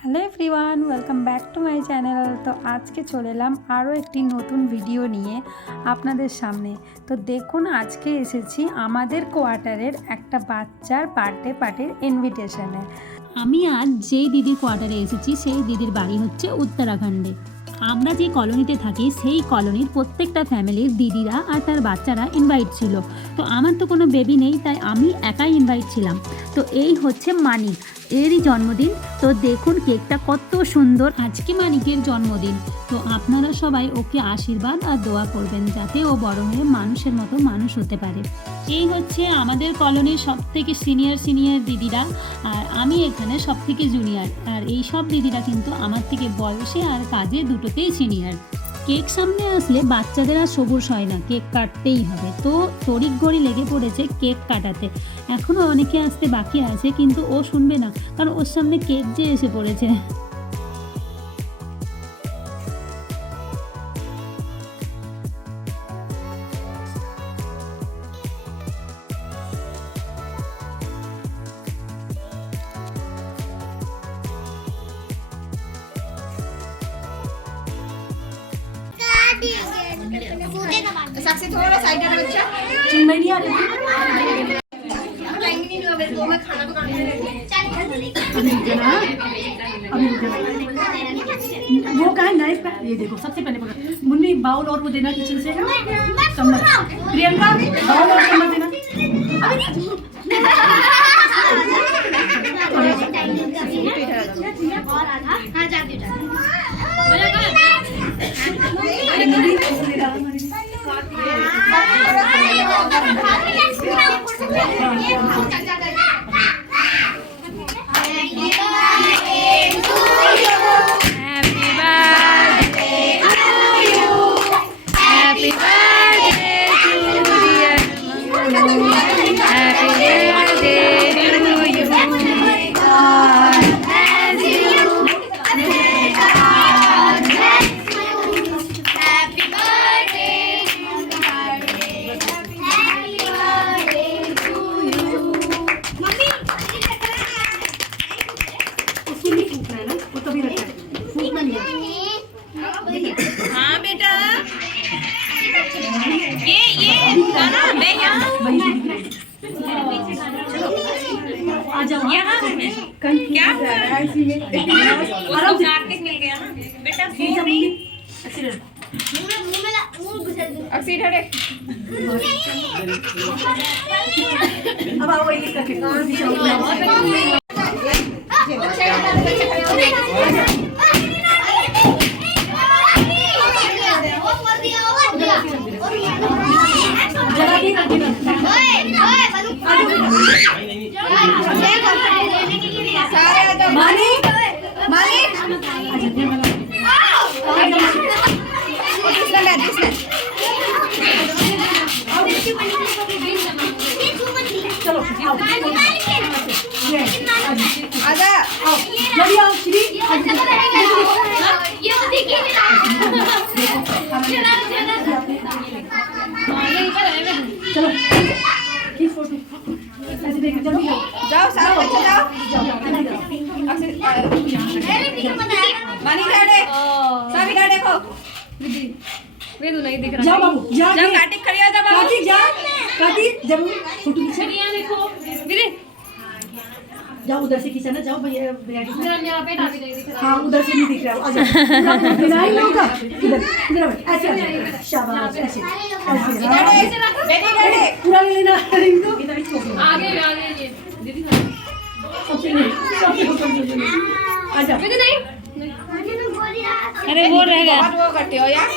Hello everyone, welcome back to my channel. তো আজকে চলে এলাম আরও একটি নতুন ভিডিও নিয়ে আপনাদের সামনে। তো দেখুন, আজকে এসেছি আমাদের কোয়ার্টারের একটা বাচ্চার বার্থডে পার্টির ইনভিটেশনে। আমি আজ যেই দিদির কোয়ার্টারে এসেছি সেই দিদির বাড়ি হচ্ছে উত্তরাখণ্ডে। আমরা যে কলোনিতে থাকি সেই কলোনির প্রত্যেকটা ফ্যামিলির দিদিরা আর তার বাচ্চারা ইনভাইট ছিল। তো আমার তো কোনো বেবি নেই, তাই আমি একাই ইনভাইট ছিলাম। তো এই হচ্ছে মানিক, এরই জন্মদিন। তো দেখুন কেকটা কত সুন্দর, আজকে মানিকের জন্মদিন। তো আপনারা সবাই ওকে আশীর্বাদ আর দোয়া করবেন যাতে ও বড় হয়ে মানুষের মতো মানুষ হতে পারে। এই হচ্ছে আমাদের কলোনির সব থেকে সিনিয়র দিদিরা, আর আমি এখানে সব থেকে জুনিয়র। আর এই সব দিদিরা কিন্তু আমার থেকে বয়সে আর কাজে দুটোতেই সিনিয়র। কেক সামনে আসলে বাচ্চাদের আর সবুর হয় না, কেক কাটতেই হবে। তো তড়িঘড়ি লেগে পড়েছে কেক কাটাতে। এখনও অনেকে আসতে বাকি আছে, কিন্তু ও শুনবে না, কারণ ওর সামনে কেক যে এসে পড়েছে। सबसे थोड़ा साइड में बच्चा चिन्मय नहीं आ रही टाइम नहीं हुआ मेरे को मैं खाना पकाने वो कहा नाइफ का। ये देखो सबसे पहले पकड़ मुन्नी, बाउल और वो देना किचन से चम्मच। प्रियंका बाउल और चम्मच देना। हाँ जाती उसको नहीं फूकना है ना, वो तभी रखना है, फूकना नहीं है। हाँ बेटा, ये गाना मैं यहाँ वही आ जाओ यहाँ हूँ मैं। क्या आराम से कार्तिक मिल गया ना बेटा। ठीक है मम्मी, अच्छी रहे। अक्सी ठहरे अब आओ एक एक करके जला दी मालिक मालिक चलो आओ आजा जल्दी आओ श्री। चलो की फोटो ऐसे देखो, जल्दी आओ जाओ सारे बच्चे जाओ अक्सी मानी ठहरे सभी ठहरे देखो वेदू नहीं दिख जाओ बाबू जा जाओ कार्तिक खड़ी हो जा बाबू काकी जा काकी जब फोटो खींचा देखो वीरे, जाओ उधर से खींचा ना, जाओ भैया भैया मेरा पेट अभी नहीं दिख रहा। हाँ उधर से नहीं दिख रहा है, आ जाओ बिना ही होगा इधर इधर ऐसे आ जाओ, शाबाश ऐसे ऐसे बेटी ठहरे पूरा ले लेना इनको आगे ये दीदी सबसे आ जाओ दीदी नहीं, अरे वो रह गया। बहुत वो करते हो यार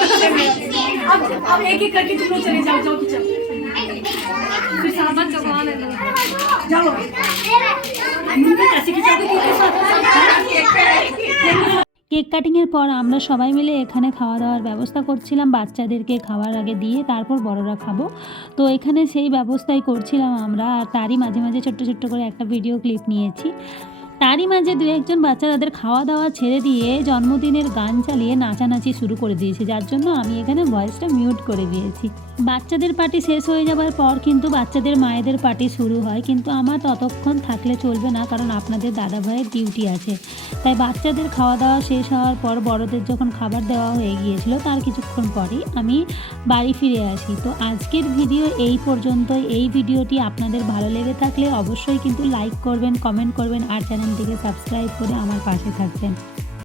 अब एक एक करके तुम लोग चले जाओ, जाओ खींचो फिर साथ बच्चों को आने दो। जाओ मुंबई ऐसे खिंचाओगे के साथ। কেক কাটিংয়ের পর আমরা সবাই মিলে এখানে খাওয়া দাওয়ার ব্যবস্থা করছিলাম, বাচ্চাদেরকে খাওয়ার আগে দিয়ে তারপর বড়রা খাবো। তো এখানে সেই ব্যবস্থাই করছিলাম আমরা, আর তারই মাঝে মাঝে ছোট্ট ছোট্ট করে একটা ভিডিও ক্লিপ নিয়েছি। তারই মাঝে দু একজন বাচ্চা তাদের খাওয়া দাওয়া ছেড়ে দিয়ে জন্মদিনের গান চালিয়ে নাচানাচি শুরু করে দিয়েছে, যার জন্য আমি এখানে ভয়েসটা মিউট করে দিয়েছি। বাচ্চাদের পার্টি শেষ হয়ে যাবার পর কিন্তু বাচ্চাদের মায়েদের পার্টি শুরু হয়, কিন্তু আমার ততক্ষণ থাকলে চলবে না, কারণ আপনাদের দাদা ভাইয়ের ডিউটি আছে। তাই বাচ্চাদের খাওয়া দাওয়া শেষ হওয়ার পর বড়দের যখন খাবার দেওয়া হয়ে গিয়েছিল তার কিছুক্ষণ পরেই আমি বাড়ি ফিরে আসি। তো আজকের ভিডিও এই পর্যন্তই। এই ভিডিওটি আপনাদের ভালো লেগে থাকলে অবশ্যই কিন্তু লাইক করবেন, কমেন্ট করবেন আর চ্যানেলটিকে সাবস্ক্রাইব করে আমার পাশে থাকবেন।